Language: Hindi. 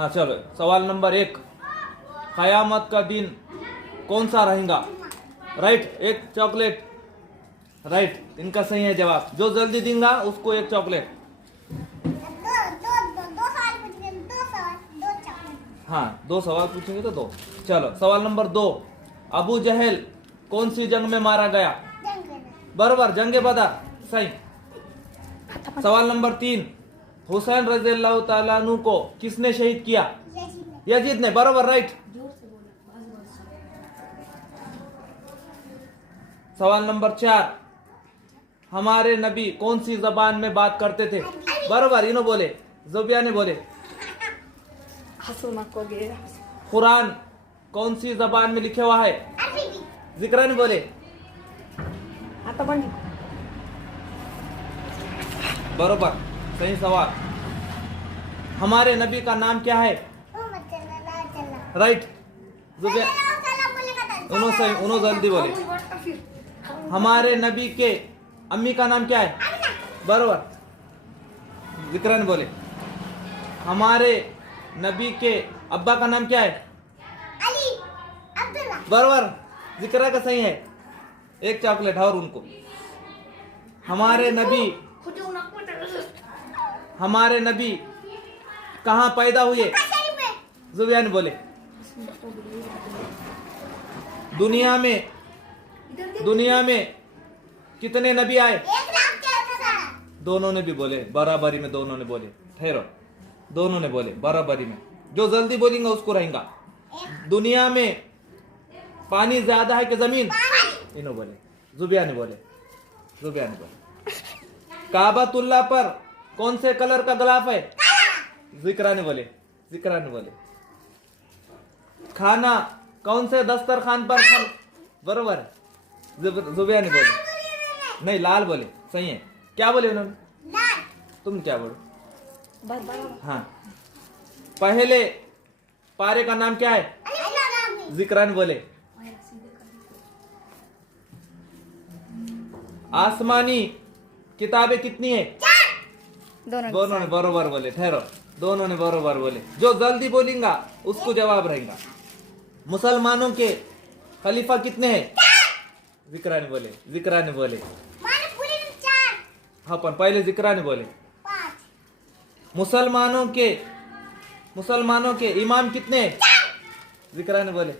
हाँ चलो, सवाल नंबर 1, क़यामत का दिन कौन सा रहेगा? राइट, एक चॉकलेट। राइट, इनका सही है जवाब। जो जल्दी देगा उसको एक चॉकलेट। हाँ, 2 सवाल पूछेंगे तो 2। चलो, सवाल नंबर 2, अबू जहल कौन सी जंग में मारा गया? बराबर, जंगे बदर, सही। सवाल नंबर 3, हुसैन रज़ियल्लाहु ताला अन्हु को किसने शहीद किया? यजीद ने, बराबर, राइट। सवाल नंबर 4, हमारे नबी कौन सी जबान में बात करते थे? बराबर, इन्हों बोले, जुबिया ने बोले। कुरान कौन सी जबान में लिखा हुआ है? जिक्रा ने बोले। बराबर, सही सवाल। हमारे नबी का नाम क्या है? राइट, जुबिया, उन्होंने जल्दी बोले। हमारे नबी के अम्मी का नाम क्या है? बराबर, जिक्रा ने बोले। हमारे नबी के अब्बा का नाम क्या है? अली, अब्दुल्ला, बराबर, जिक्रा का सही है। एक चॉकलेट और उनको। हमारे नबी कहाँ पैदा हुए? जुबिया ने बोले। दुनिया में कितने नबी आए? दोनों ने भी बोले, बराबरी में दोनों ने बोले। ठहरो, दोनों ने बोले बराबरी में। जो जल्दी बोलेंगा उसको रहेगा। दुनिया में पानी ज्यादा है कि जमीन? इन्हों बोले, जुबिया ने बोले। काबतुल्लाह पर कौन से कलर का गिलाफ है? जिक्रा ने बोले। खाना कौन से दस्तरखान पर बराबर, जुबिया ने बोले। नहीं, लाल बोले, सही है। क्या बोले उन्होंने? तुम क्या बोलो? हाँ, पहले पारे का नाम क्या है? जिक्रा ने बोले। आसमानी किताबें कितनी है? दोनों ने बरोबर बोले। ठहरो, दोनों ने बरोबर बोले। जो जल्दी बोलेगा उसको जवाब रहेगा। मुसलमानों के खलीफा कितने हैं? जिक्रा ने बोले। हाँ, पर पहले जिक्रा ने बोले। मुसलमानों के इमाम कितने हैं? जिक्रा ने बोले।